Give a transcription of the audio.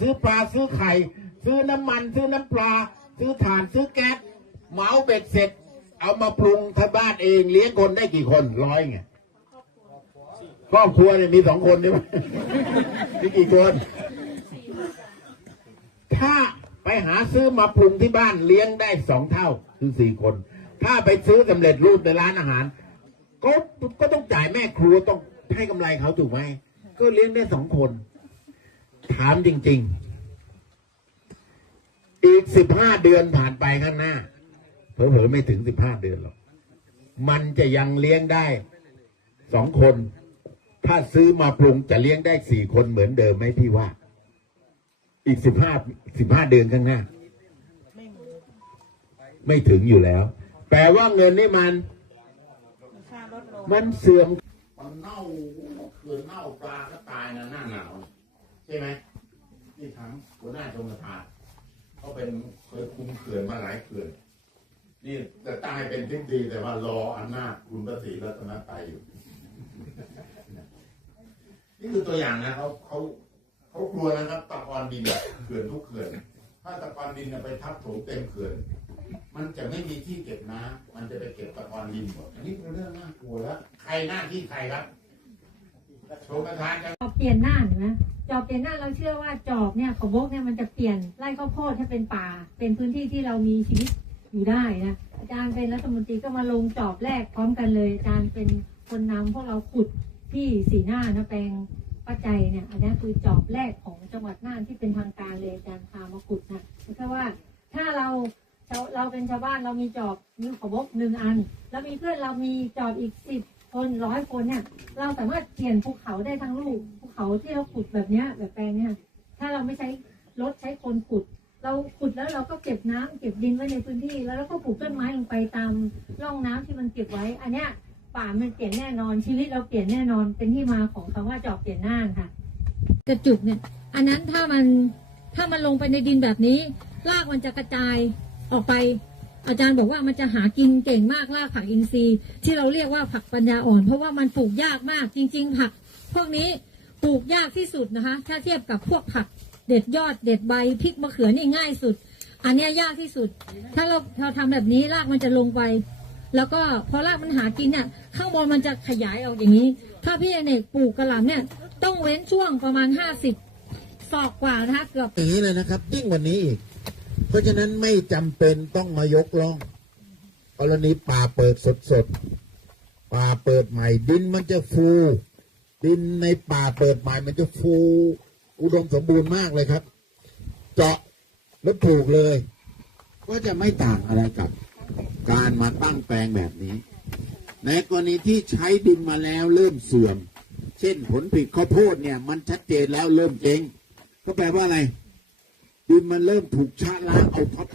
ซื้อปลาซื้อไข่ ซื้อน้ำมันซื้อน้ำปลา ซื้อถ่านซื้อแก๊สเหมาเบ็ดเสร็จ เอามาปรุงที่บ้านเองเลี้ยงคนได้กี่คนร้อยไงครอบครัวเนี่ยมีสองคนใช่ไหมมีกี่คนถ้าไปหาซื้อมาปรุงที่บ้านเลี้ยงได้สองเท่าคือสี่คน ถ้าไปซื้อสำเร็จรูปในร้านอาหาร ก็ก็ต้องจ่ายแม่ครัวต้องให้กำไรเขาถูกไหมก็เลี้ยงได้สองคน ถามจริง ๆ อีกสิบห้าเดือนผ่านไปข้างหน้าเผลอๆไม่ถึงสิบห้าเดือนหรอก มันจะยังเลี้ยงได้สองคน ถ้าซื้อมาปรุงจะเลี้ยงได้สี่คนเหมือนเดิมไหมพี่ว่า อีกสิบห้าสิบห้าเดือนข้างหน้า ไม่ถึงอยู่แล้ว แปลว่าเงินนี่มัน มันเสื่อม มันเน่าเขื่อนเน่าปลาก็ตายนะหน้าหนาวใช่ไหมที่ทั้งหัวหน้าชมระทานเขาเป็นเคยคุมเขื่อนมาหลายเขื่อน นี่จะตั้งให้เป็นทิศดีแต่ว่ารออำนาจคุณประสีรัตนตรัยอยู่ นี่คือตัวอย่างนะเขาเขาเขากลัวนะครับตะกอนดินเขื่อนทุกเขื่อน ถ้าตะกอนดินไปทับถมเต็มเขื่อน มันจะไม่มีที่เก็บน้ำมันจะไปเก็บตะกอนดินหมดอันนี้เป็นเรื่องน่ากลัวแล้วใครหน้าที่ใครครับ โชว์ประธานกันจอบเปลี่ยนหน้าเห็นไหมจอบเปลี่ยนหน้าเราเชื่อว่าจอบเนี่ยของบกเนี่ยมันจะเปลี่ยนไร่ข้าวโพดให้เป็นป่า เป็นพื้นที่ที่เรามีชีวิตอยู่ได้นะอาจารย์เป็นรัฐมนตรีก็มาลงจอบแรกพร้อมกันเลย อาจารย์เป็นคนนำพวกเราขุดที่สีหน้านะแปลงป้าใจเนี่ยอันนี้คือจอบแรกของจังหวัดน่านที่เป็นทางการเลยอาจารย์พามาขุดนะแค่ว่าถ้าเราเราเราเป็นชาวบ้านเรามีจอบนิ้วขอบกหนึ่งอัน แล้วมีเพื่อนเรามีจอบอีกสิบ คนร้อยคนเนี่ยเราสามารถเปลี่ยนภูเขาได้ทั้งลูกภูเขาที่เราขุดแบบเนี้ยแบบแปลงเนี้ยถ้าเราไม่ใช้รถใช้คนขุด เราขุดแล้วเราก็เก็บน้ำเก็บดินไว้ในพื้นที่ แล้วเราก็ปลูกต้นไม้ลงไปตามร่องน้ำที่มันเก็บไว้ อันเนี้ยป่ามันเปลี่ยนแน่นอนชีวิตเราเปลี่ยนแน่นอนเป็นที่มาของคำว่าจอบเปลี่ยนหน้าค่ะ กระจุกเนี่ย อันนั้นถ้ามันถ้ามันลงไปในดินแบบนี้รากมันจะกระจายออกไป อาจารย์บอกว่ามันจะหากินเก่งมากรากผักอินทรีย์ ที่เราเรียกว่าผักปัญญาอ่อน เพราะว่ามันปลูกยากมากจริง ๆ ผัก พวกนี้ปลูกยากที่สุดนะคะ ถ้าเทียบกับพวกผักเด็ดยอดเด็ดใบพริกมะเขือนี่ง่ายสุด อันนี้ยยากที่สุด ถ้าเราเราทำแบบนี้รากมันจะลงไป แล้วก็พอรากมันหากินเนี่ยข้างบนมันจะขยายออกอย่างนี้ ถ้าพี่อเนกปลูกกระหล่ำเนี่ยต้องเว้นช่วงประมาณห้าสิบศอกกว่านะคะเกือบอย่างนี้เลยนะครับยิ่งกว่านี้อีก เพราะฉะนั้นไม่จำเป็นต้องมายกล่องกรณีป่าเปิดสดสดๆป่าเปิดใหม่ ดินมันจะฟู ดินในป่าเปิดใหม่ มันจะฟู อุดมสมบูรณ์มากเลยครับ เจาะแล้วปลูกเลย ก็จะไม่ต่างอะไรกับ การมาตั้งแปลงแบบนี้ ในกรณีที่ใช้ดินมาแล้วเริ่มเสื่อม เช่นผลผลิตข้าวโพดเนี่ย มันชัดเจนแล้วเริ่มเจ๊งก็แปลว่าอะไร ดินมันเริ่มถูกชะล้างเอาท็อป